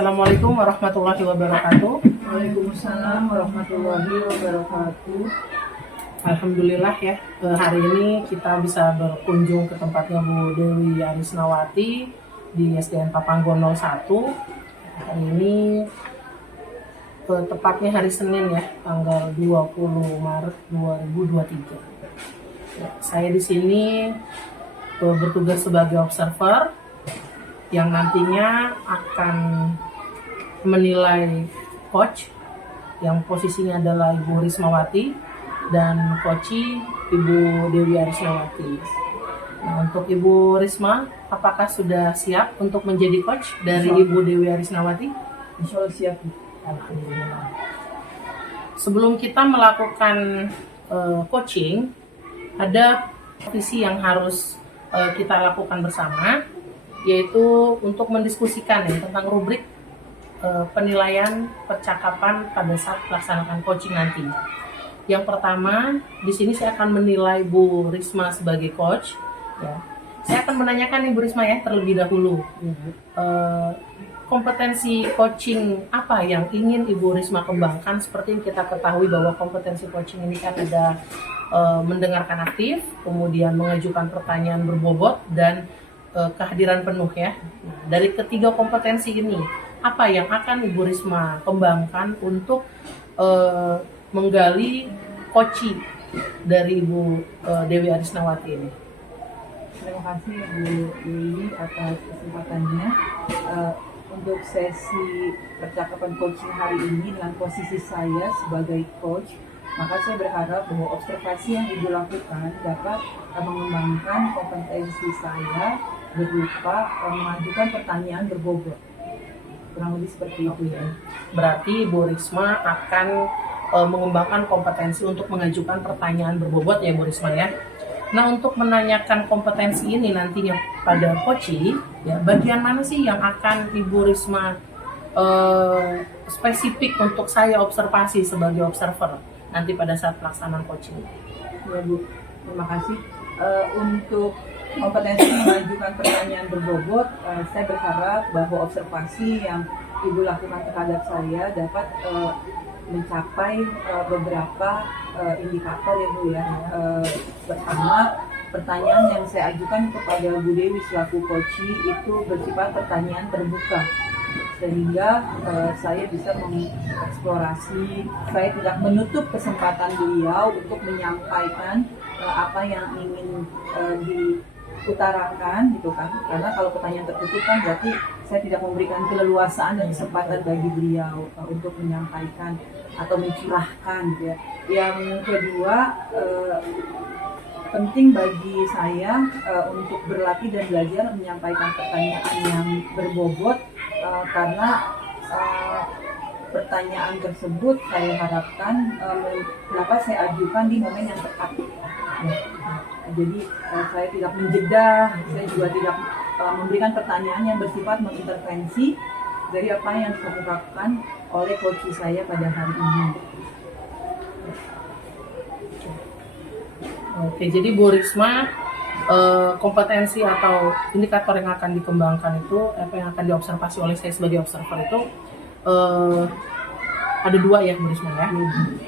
Assalamualaikum warahmatullahi wabarakatuh. Waalaikumsalam warahmatullahi wabarakatuh. Alhamdulillah ya, hari ini kita bisa berkunjung ke tempatnya Bu Dewi Arisnawati di SDN Papanggon 01. Hari ini tepatnya hari Senin ya, tanggal 20 Maret 2023. Ya, saya di sini bertugas sebagai observer yang nantinya akan menilai coach yang posisinya adalah Ibu Rismawati dan coachi Ibu Dewi Arisnawati. Nah, untuk Ibu Risma, apakah sudah siap untuk menjadi coach dari Ibu Dewi Arisnawati? Insya Allah siap. Alhamdulillah. Sebelum kita melakukan coaching, ada visi yang harus kita lakukan bersama, yaitu untuk mendiskusikan ya, tentang rubrik penilaian percakapan pada saat melaksanakan coaching nanti. Yang pertama, di sini saya akan menilai Bu Risma sebagai coach. Ya. Saya akan menanyakan Ibu Risma ya terlebih dahulu. Kompetensi coaching apa yang ingin Ibu Risma kembangkan? Seperti yang kita ketahui bahwa kompetensi coaching ini kan ada mendengarkan aktif, kemudian mengajukan pertanyaan berbobot, dan kehadiran penuh ya. Dari ketiga kompetensi ini, apa yang akan Ibu Risma kembangkan untuk menggali coaching dari Ibu Dewi Arisnawati ini? Terima kasih Bu Dewi atas kesempatannya. Untuk sesi percakapan coaching hari ini dengan posisi saya sebagai coach, maka saya berharap bahwa observasi yang Ibu lakukan dapat mengembangkan kompetensi saya berupa mengajukan pertanyaan berbobot. Kurang lebih seperti itu ya. Berarti Bu Risma akan mengembangkan kompetensi untuk mengajukan pertanyaan berbobot ya Bu Risma ya. Nah, untuk menanyakan kompetensi ini nantinya pada coaching, ya bagian mana sih yang akan Ibu Risma spesifik untuk saya observasi sebagai observer nanti pada saat pelaksanaan coaching? Ya Bu, terima kasih. Untuk kompetensi mengajukan pertanyaan berbobot, saya berharap bahwa observasi yang Ibu lakukan terhadap saya dapat mencapai beberapa indikator ya Bu ya. Pertama, pertanyaan yang saya ajukan kepada Bu Dewi selaku coachi itu bersifat pertanyaan terbuka, sehingga saya bisa mengeksplorasi, saya tidak menutup kesempatan beliau untuk menyampaikan apa yang ingin diutarakan gitu kan. Karena kalau pertanyaan tertutup kan berarti saya tidak memberikan keleluasaan dan kesempatan bagi beliau untuk menyampaikan atau mencurahkan gitu ya. Yang kedua, penting bagi saya untuk berlatih dan belajar menyampaikan pertanyaan yang berbobot, karena pertanyaan tersebut saya harapkan kenapa saya ajukan di momen yang tepat. Jadi saya tidak menjeda, saya juga tidak memberikan pertanyaan yang bersifat mengintervensi dari apa yang dikemukakan oleh coach saya pada hari ini. Oke, jadi Bu Risma, kompetensi atau indikator yang akan dikembangkan itu, apa yang akan diobservasi oleh saya sebagai observer itu ada dua ya Bu Risma ya.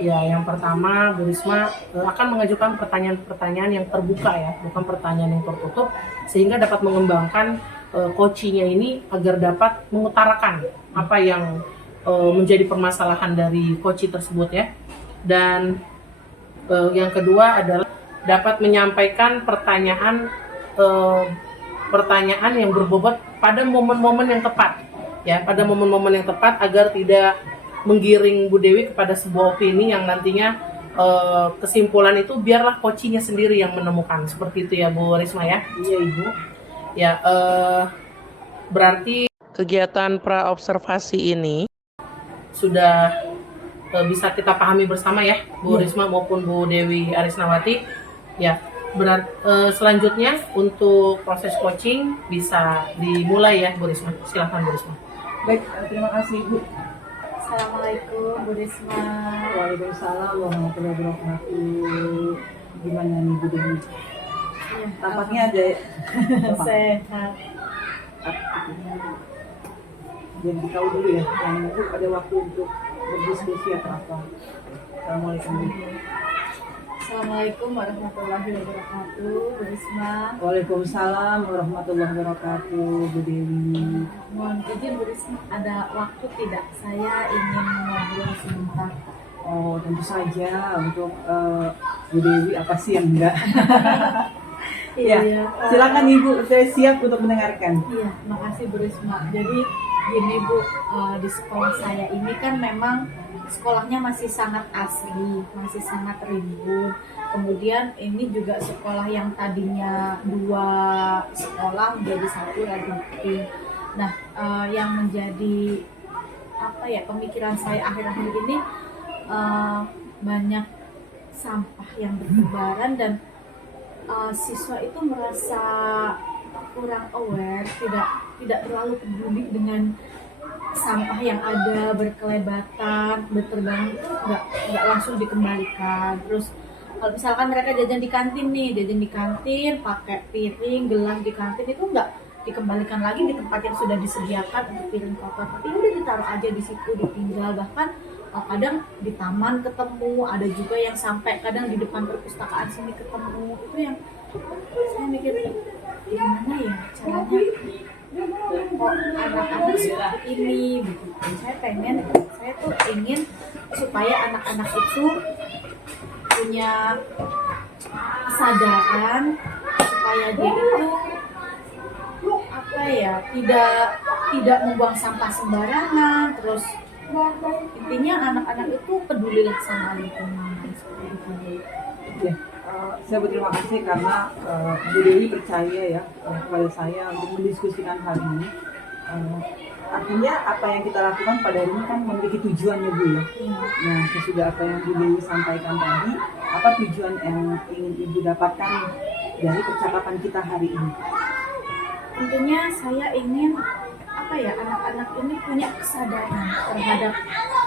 Ya, yang pertama Bu Risma akan mengajukan pertanyaan-pertanyaan yang terbuka ya, bukan pertanyaan yang tertutup, sehingga dapat mengembangkan coachingnya ini agar dapat mengutarakan apa yang menjadi permasalahan dari coaching tersebut ya. Dan yang kedua adalah dapat menyampaikan pertanyaan yang berbobot pada momen-momen yang tepat ya, pada momen-momen yang tepat agar tidak menggiring Bu Dewi kepada sebuah opini yang nantinya kesimpulan itu biarlah coachingnya sendiri yang menemukan. Seperti itu ya Bu Risma ya. Iya Ibu. Ya, berarti kegiatan pra-observasi ini sudah bisa kita pahami bersama ya Bu Risma maupun Bu Dewi Arisnawati. Ya, selanjutnya untuk proses coaching bisa dimulai ya Bu Risma. Silakan Bu Risma. Baik, terima kasih Bu. Assalamualaikum Bu Risma. Waalaikumsalam warahmatullahi wabarakatuh. Gimana nih Bu Dewi? Tampaknya ada Sehat. Jadi tahu dulu ya, yang Ibu ada waktu untuk berdiskusi atau apa. Assalamualaikum. Assalamualaikum warahmatullahi wabarakatuh, Bu Risma. Waalaikumsalam warahmatullahi wabarakatuh, Bu Dewi. Mohon izin Bu Risma, ada waktu tidak? Saya ingin ngobrol sebentar. Oh, tentu saja untuk Bu Dewi, apa sih yang enggak? Ya, silakan Ibu, saya siap untuk mendengarkan. Iya, makasih Bu Risma. Jadi gini Bu, di sekolah saya ini kan memang sekolahnya masih sangat asri, masih sangat rimbun. Kemudian ini juga sekolah yang tadinya 2 sekolah menjadi 1 Rajumping. Nah, yang menjadi apa ya, pemikiran saya akhir-akhir ini, banyak sampah yang bertebaran dan siswa itu merasa kurang aware, tidak terlalu peduli dengan sampah yang ada berkelebatan, berterbangan itu nggak langsung dikembalikan. Terus kalau misalkan mereka jajan di kantin pakai piring, gelas di kantin itu nggak dikembalikan lagi di tempat yang sudah disediakan untuk piring kotor, tapi udah ditaruh aja di situ, ditinggal. Bahkan kadang di taman ketemu, ada juga yang sampai kadang di depan perpustakaan sini ketemu. Itu yang saya mikir, gimana ya caranya kok anak-anak seperti ini gitu. Saya tuh ingin supaya anak-anak itu punya kesadaran supaya dia itu apa ya, tidak membuang sampah sembarangan. Terus intinya anak-anak itu pedulilah sama lingkungan seperti itu. Ya, saya berterima kasih karena Bu Dewi percaya ya kepada saya untuk mendiskusikan hal ini. Artinya apa yang kita lakukan pada hari ini kan memiliki tujuan ya Bu ya. Nah, sesudah apa yang Bu Dewi sampaikan tadi, apa tujuan yang ingin Ibu dapatkan dari percakapan kita hari ini? Tentunya saya ingin apa ya, anak-anak ini punya kesadaran terhadap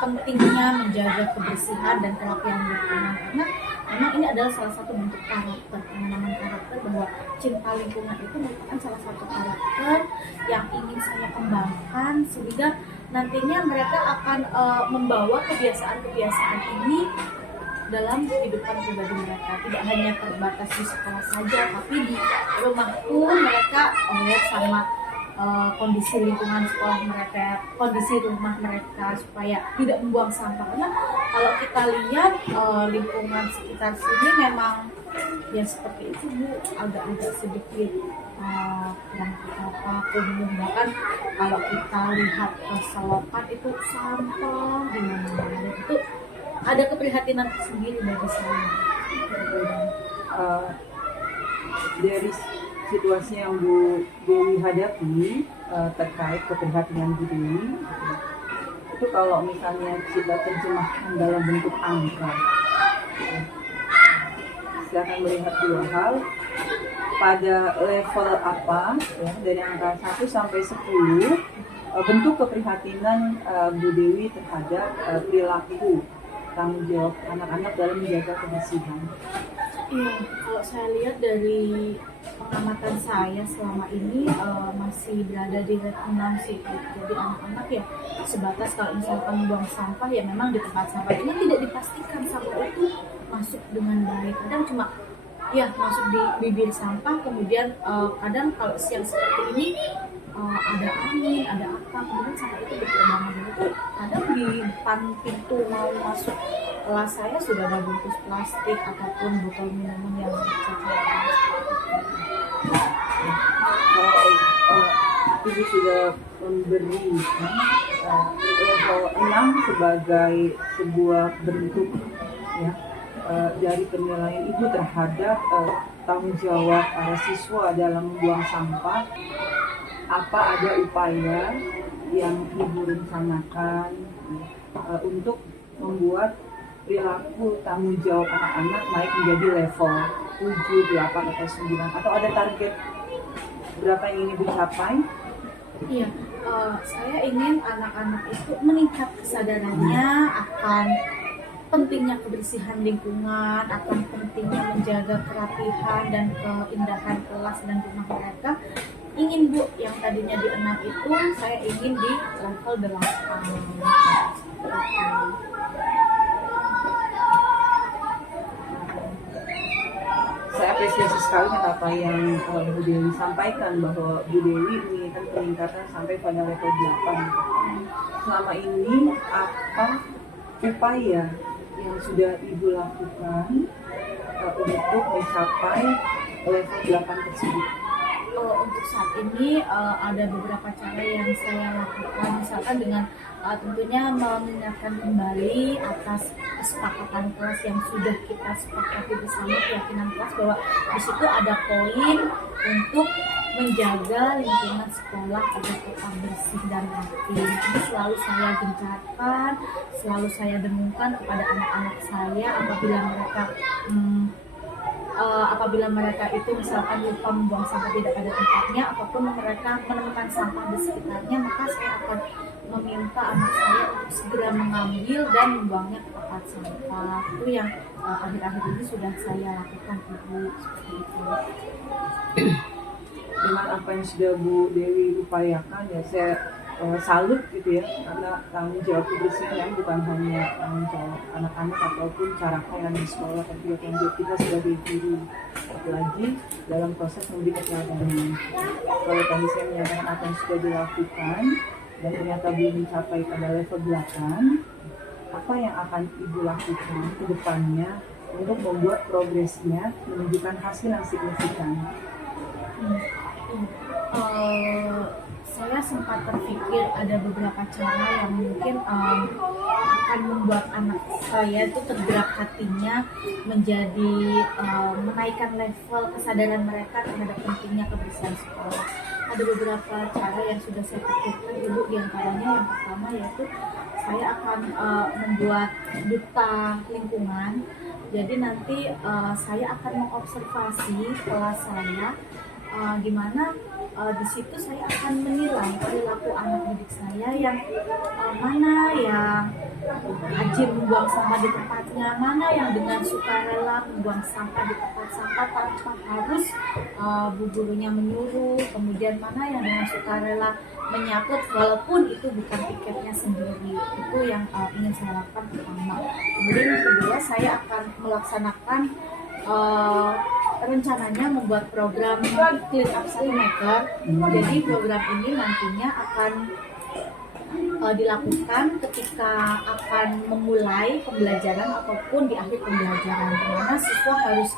pentingnya menjaga kebersihan dan kerapian lingkungan, karena memang ini adalah salah satu bentuk karakter, penanaman karakter, bahwa cinta lingkungan itu merupakan salah satu karakter yang ingin saya kembangkan sehingga nantinya mereka akan membawa kebiasaan-kebiasaan ini dalam kehidupan pribadi mereka. Tidak hanya terbatas di sekolah saja, tapi di rumah pun mereka aware sama kondisi lingkungan sekolah mereka, kondisi rumah mereka, supaya tidak membuang sampah. Karena kalau kita lihat lingkungan sekitar sini memang ya seperti itu Bu, agak-agak sedikit yang kumuh. Bahkan kalau kita lihat ke selokan itu sampah di mana-mana, itu ada keprihatinan sendiri bagi saya. Dari situasi yang Bu Dewi hadapi terkait keprihatinan Bu Dewi, itu kalau misalnya kita terjemahkan dalam bentuk angka, saya akan melihat 2 hal. Pada level apa ya, dari angka 1 sampai 10, bentuk keprihatinan Bu Dewi terhadap perilaku tanggung jawab anak-anak dalam menjaga kebersihan. Iya, kalau saya lihat dari pengamatan saya selama ini masih berada di red 6 sih. Jadi anak-anak ya sebatas kalau misalkan buang sampah ya memang di tempat sampah, cuma tidak dipastikan sampah itu masuk dengan baik. Kadang cuma ya masuk di bibir sampah, kemudian kadang kalau siang seperti ini ada angin, ada apa, kemudian sampah itu berterbangan dulu. Kadang di depan pintu mau masuk kelas saya sudah ada bungkus plastik ataupun botol minuman yang cacat. Ibu sudah memberikan level 6 sebagai sebuah bentuk ya dari penilaian Ibu terhadap tanggung jawab siswa dalam membuang sampah. Apa ada upaya yang Ibu rencanakan untuk membuat perilaku tanggung jawab anak-anak naik menjadi level 7, 8, atau 9, atau ada target berapa yang ingin dicapai? Iya, saya ingin anak-anak itu meningkat kesadarannya akan pentingnya kebersihan lingkungan, akan pentingnya menjaga kerapihan dan keindahan kelas dan rumah mereka. ingin Bu, yang tadinya di 6 itu saya ingin di level 8. Saya apresiasi sekali dengan apa yang Bu Dewi sampaikan, bahwa Bu Dewi menginginkan peningkatan sampai pada level 8. Selama ini apa upaya yang sudah Ibu lakukan untuk mencapai level 8 tersebut? Untuk saat ini ada beberapa cara yang saya lakukan, misalkan dengan tentunya mengingatkan kembali atas kesepakatan kelas yang sudah kita sepakati bersama, keyakinan kelas bahwa di situ ada poin untuk menjaga lingkungan sekolah agar tetap bersih dan rapi. Ini selalu saya gencarkan, selalu saya dengungkan kepada anak-anak saya apabila mereka itu misalkan lupa membuang sampah tidak pada tempatnya, ataupun mereka menemukan sampah di sekitarnya, maka saya akan meminta anak saya untuk segera mengambil dan membuangnya ke tempat sampah. Itu yang akhir-akhir ini sudah saya lakukan, Ibu, seperti itu. Dengan apa yang sudah Bu Dewi upayakan, ya saya salut gitu ya, karena tanggung jawab kebersihan yang bukan hanya tanggung jawab anak-anak ataupun cara kalian di sekolah, tapi juga tanggung jawab kita sebagai guru, apalagi dalam proses memberi keteladanan. Kalau tadi saya menyatakan apa yang sudah dilakukan dan ternyata belum mencapai pada level 8, apa yang akan Ibu lakukan ke depannya untuk membuat progresnya menunjukkan hasil yang signifikan? Saya sempat terpikir ada beberapa cara yang mungkin akan membuat anak saya itu tergerak hatinya menjadi menaikkan level kesadaran mereka terhadap pentingnya kebersihan sekolah. Ada beberapa cara yang sudah saya pikirkan, Ibu. Di antaranya yang pertama yaitu saya akan membuat duta lingkungan. Jadi nanti saya akan mengobservasi kelas saya, di mana di situ saya akan menilai perilaku anak didik saya yang mana yang rajin membuang sampah di tempatnya, mana yang dengan sukarela membuang sampah di tempat sampah tanpa harus bu gurunya menyuruh, kemudian mana yang dengan sukarela menyangkut walaupun itu bukan pikirnya sendiri. Itu yang ingin saya lakukan pertama. Kemudian yang kedua, saya akan melaksanakan rencananya membuat program Clean Up Maker. Jadi program ini nantinya akan dilakukan ketika akan memulai pembelajaran ataupun di akhir pembelajaran, di mana siswa harus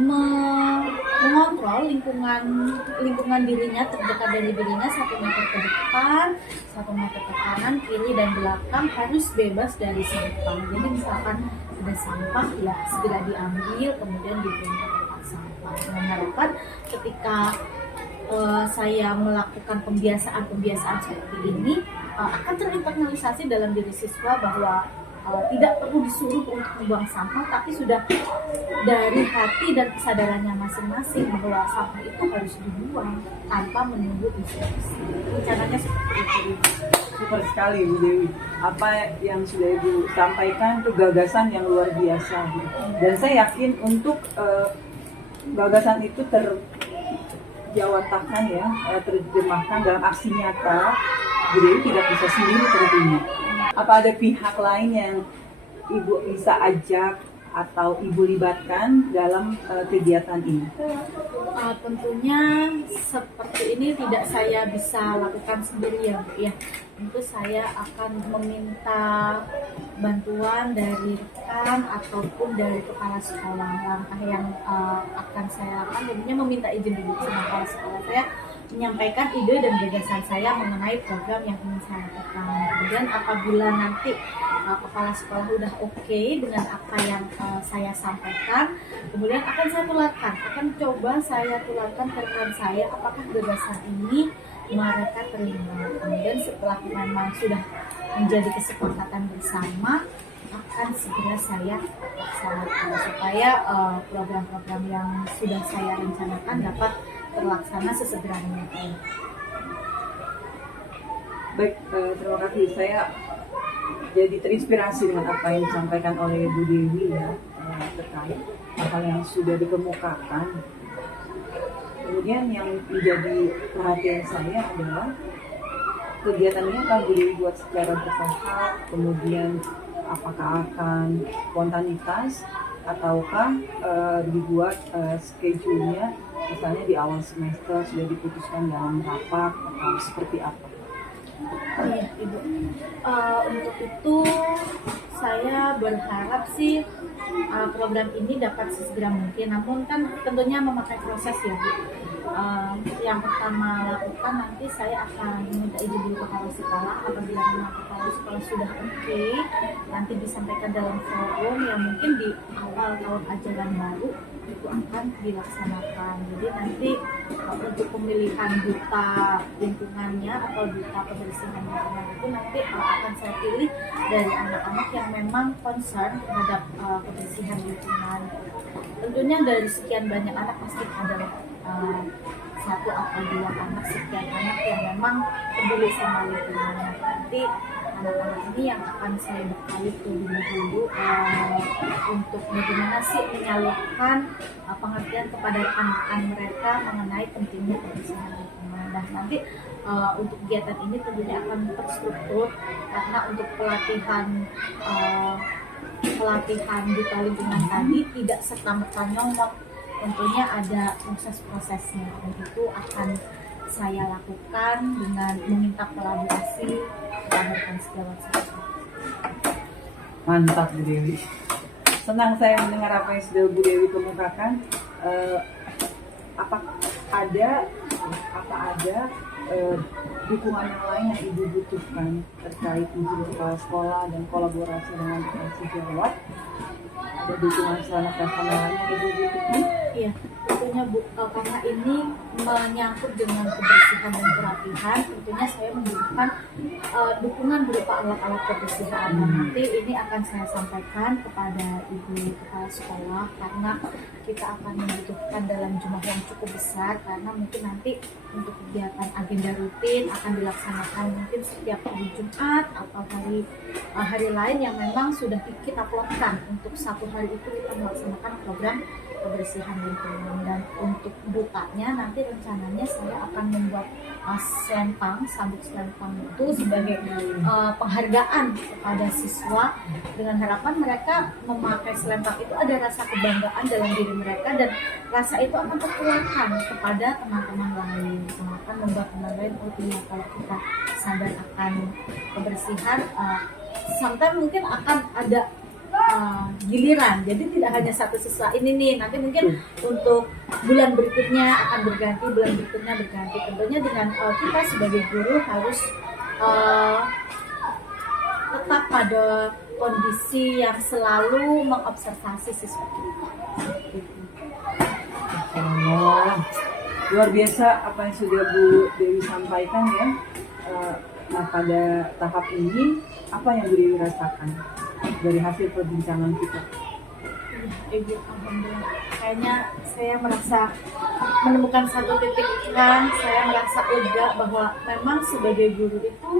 mengontrol lingkungan dirinya terdekat dari dirinya 1 meter ke depan, 1 meter ke kanan, kiri dan belakang, harus bebas dari sampah. Jadi misalkan ada sampah ya segera diambil kemudian dibuang ke tempat sampah. Dengan harapan ketika saya melakukan pembiasaan seperti ini akan terinternalisasi dalam diri siswa bahwa tidak perlu disuruh untuk membuang sampah, tapi sudah dari hati dan kesadarannya masing-masing bahwa sampah itu harus dibuang tanpa menunggu instruksi. Rencananya seperti itu. Super sekali Bu Dewi. Apa yang sudah Ibu sampaikan itu gagasan yang luar biasa. Dan saya yakin untuk gagasan itu terjawatakan ya, terjemahkan dalam aksi nyata, Bu Dewi tidak bisa sendiri tentunya. Apa ada pihak lain yang Ibu bisa ajak atau Ibu libatkan dalam kegiatan ini? Tentunya seperti ini tidak saya bisa lakukan sendiri ya Bu ya. Tentu saya akan meminta bantuan dari rekan ataupun dari kepala sekolah. Langkah yang akan saya lakukan tentunya meminta izin dulu sama kepala sekolah saya, menyampaikan ide dan gagasan saya mengenai program yang ingin saya lakukan. Kemudian apabila nanti kepala sekolah udah oke dengan apa yang saya sampaikan, kemudian akan saya tularkan, akan coba saya tularkan ke rekan saya apakah gagasan ini mereka terima. Kemudian setelah memang sudah menjadi kesepakatan bersama, akan segera saya laksanakan supaya program-program yang sudah saya rencanakan dapat terlaksana sesegera mungkin. Baik, terima kasih. Saya jadi terinspirasi dengan apa yang disampaikan oleh Bu Dewi ya, terkait hal yang sudah dikemukakan. Kemudian yang menjadi perhatian saya adalah kegiatan ini akan dibuat secara bertahap, kemudian apakah akan spontanitas ataukah dibuat schedule-nya misalnya di awal semester sudah diputuskan dalam rapat atau seperti apa? Iya, Ibu. Untuk itu saya berharap sih program ini dapat sesegera mungkin. Namun kan tentunya memakai proses ya, Bu. Yang pertama lakukan nanti saya akan meminta izin dulu ke kepala sekolah. Apabila memang kepala sekolah sudah oke, nanti disampaikan dalam forum yang mungkin di awal tahun ajaran baru itu akan dilaksanakan. Jadi nanti untuk pemilihan duta lingkungannya atau duta kebersihan lingkungan itu nanti akan saya pilih dari anak-anak yang memang concern terhadap kebersihan lingkungan. Tentunya dari sekian banyak anak pasti ada satu atau dua anak, sekian anak yang memang peduli sama lingkungan. Nanti anak-anak ini yang akan saya bekali terlebih dahulu untuk bagaimana sih menyalurkan pengertian kepada rekan-rekan mereka mengenai pentingnya kebersihan lingkungan. Dan nanti untuk kegiatan ini tentunya akan terstruktur karena untuk pelatihan duta lingkungan tadi tidak serta-merta nyomot, tentunya ada proses-prosesnya, dan itu akan saya lakukan dengan meminta kolaborasi rekan-rekan sejawat saya. Mantap Bu Dewi. Senang saya mendengar apa yang sudah Bu Dewi kemukakan. Apa ada dukungan yang lain yang Ibu butuhkan terkait untuk kepala sekolah dan kolaborasi dengan sejawat? Ada dukungan sarana prasarana lain yang Ibu butuhkan? Iya, tentunya Bu, karena ini menyangkut dengan kebersihan dan kerapihan, tentunya saya membutuhkan dukungan berupa alat-alat kebersihan. Dan nanti ini akan saya sampaikan kepada Ibu Kepala Sekolah karena kita akan membutuhkan dalam jumlah yang cukup besar, karena mungkin nanti untuk kegiatan agenda rutin akan dilaksanakan mungkin setiap hari Jumat atau hari lain yang memang sudah kita plotkan untuk satu hari itu kita melaksanakan program kebersihan lingkungan. Dan untuk dutanya nanti rencananya saya akan membuat selempang, sabuk selempang itu sebagai penghargaan kepada siswa, dengan harapan mereka memakai selempang itu ada rasa kebanggaan dalam diri mereka, dan rasa itu akan tertularkan kepada teman-teman lain, akan membuat teman lain oh iya, kalau kita sadar akan kebersihan sampai mungkin akan ada giliran. Jadi tidak hanya satu siswa ini nih, nanti mungkin untuk bulan berikutnya akan berganti, bulan berikutnya berganti. Tentunya dengan kita sebagai guru harus tetap pada kondisi yang selalu mengobservasi siswa kita. Luar biasa apa yang sudah Bu Dewi sampaikan ya. Nah pada tahap ini apa yang Bu Dewi rasakan dari hasil perbincangan kita? Ibu, alhamdulillah. Kayaknya saya merasa menemukan satu titik terang. Saya merasa lega bahwa memang sebagai guru itu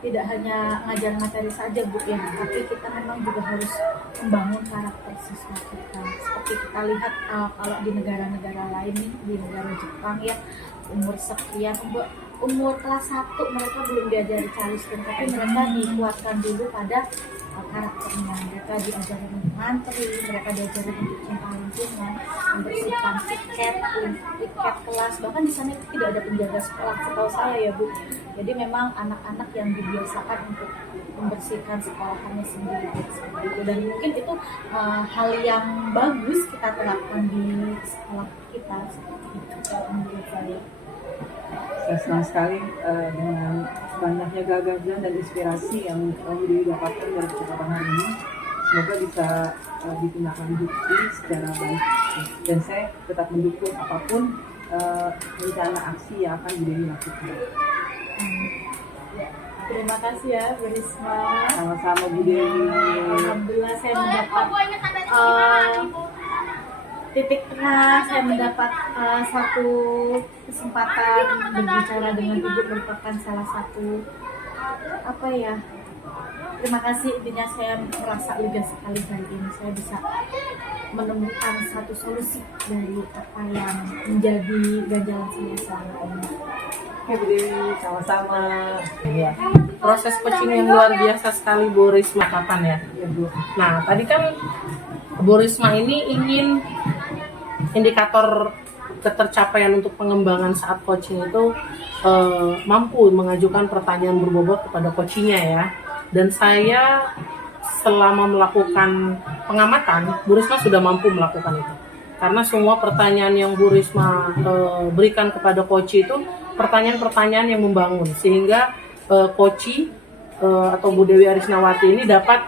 tidak hanya ngajar materi saja, Bu, ya, tapi kita memang juga harus membangun karakter siswa kita. Seperti kita lihat kalau di negara-negara lain nih, di negara Jepang ya, umur sekian, umur kelas 1 mereka belum diajari calisthenics, tapi mereka dikuatkan dulu pada karakternya. Mereka diajarin mantri, mereka diajarin untuk cinta lingkungan, membersihkan tiket kelas, bahkan di sana tidak ada penjaga sekolah setahu saya ya Bu. Jadi memang anak-anak yang dibiasakan untuk membersihkan sekolahannya sendiri seperti itu, dan mungkin itu hal yang bagus kita terapkan di sekolah kita seperti itu menurut saya. Saya senang sekali dengan banyaknya gagasan dan inspirasi yang Dewi dapatkan dari kesempatan hari ini. Semoga bisa ditindaklanjuti secara baik, dan saya tetap mendukung apapun rencana aksi yang akan Dewi lakukan. Terima kasih ya Bu Risma. Sama-sama Bu Dewi. Alhamdulillah saya mendapat titik tengah, saya mendapat satu kesempatan berbicara dengan Ibu, merupakan salah satu Terima kasih, intinya saya merasa lega sekali hari ini saya bisa menemukan satu solusi dari apa yang menjadi ganjalan saya selama ini. Oke Bu Dewi, sama-sama. Iya. Proses coaching yang luar biasa sekali Bu Risma, kapan ya? Ya Bu. Nah, tadi kan Bu Risma ini ingin indikator ketercapaian untuk pengembangan saat coaching itu mampu mengajukan pertanyaan berbobot kepada coachingnya ya. Dan saya selama melakukan pengamatan, Bu Risma sudah mampu melakukan itu. Karena semua pertanyaan yang Bu Risma berikan kepada coach itu pertanyaan-pertanyaan yang membangun, sehingga coach atau Bu Dewi Arisnawati ini dapat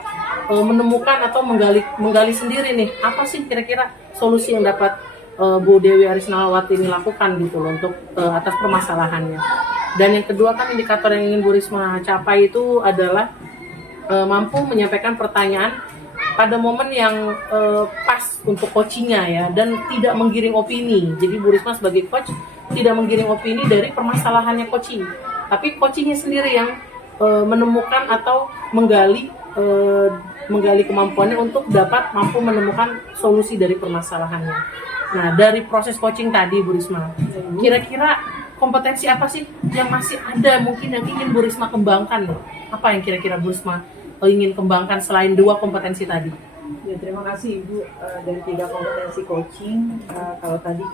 menemukan atau menggali sendiri nih, apa sih kira-kira solusi yang dapat Bu Dewi Arisnawati ini lakukan gitu loh untuk atas permasalahannya. Dan yang kedua kan indikator yang ingin Bu Risma capai itu adalah mampu menyampaikan pertanyaan pada momen yang pas untuk coachingnya ya, dan tidak menggiring opini. Jadi Bu Risma sebagai coach tidak menggiring opini dari permasalahannya coaching, tapi coachingnya sendiri yang menemukan atau menggali kemampuannya untuk dapat mampu menemukan solusi dari permasalahannya. Nah, dari proses coaching tadi Bu Risma, kira-kira kompetensi apa sih yang masih ada mungkin yang ingin Bu Risma kembangkan nih? Apa yang kira-kira Bu Risma ingin kembangkan selain 2 kompetensi tadi? Ya, terima kasih Ibu. Dari 3 kompetensi coaching, kalau tadi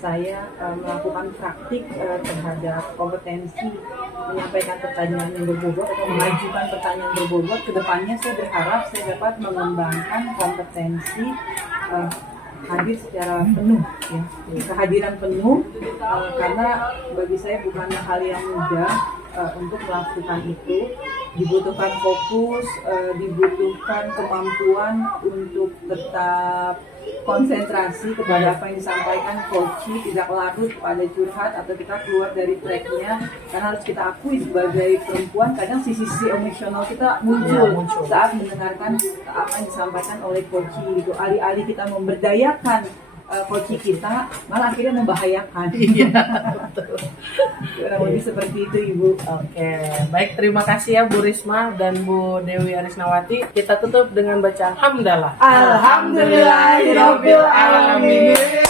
saya melakukan praktik terhadap kompetensi menyampaikan pertanyaan yang berbobot atau mengajukan pertanyaan berbobot, kedepannya saya berharap saya dapat mengembangkan kompetensi hadir secara penuh, ya, kehadiran penuh, karena bagi saya bukan hal yang mudah untuk melakukan itu. Dibutuhkan fokus, dibutuhkan kemampuan untuk tetap konsentrasi kepada apa yang disampaikan coach, tidak larut pada curhat atau kita keluar dari tracknya. Karena harus kita akui sebagai perempuan, kadang sisi-sisi emosional kita muncul saat mendengarkan apa yang disampaikan oleh coach gitu. Alih-alih kita memberdayakan coach kita, malah akhirnya membahayakan. Iya, betul. Kurang lebih seperti itu Ibu. Oke, baik, terima kasih ya Bu Risma dan Bu Dewi Arisnawati. Kita tutup dengan baca hamdalah. Alhamdulillahirabbil alamin.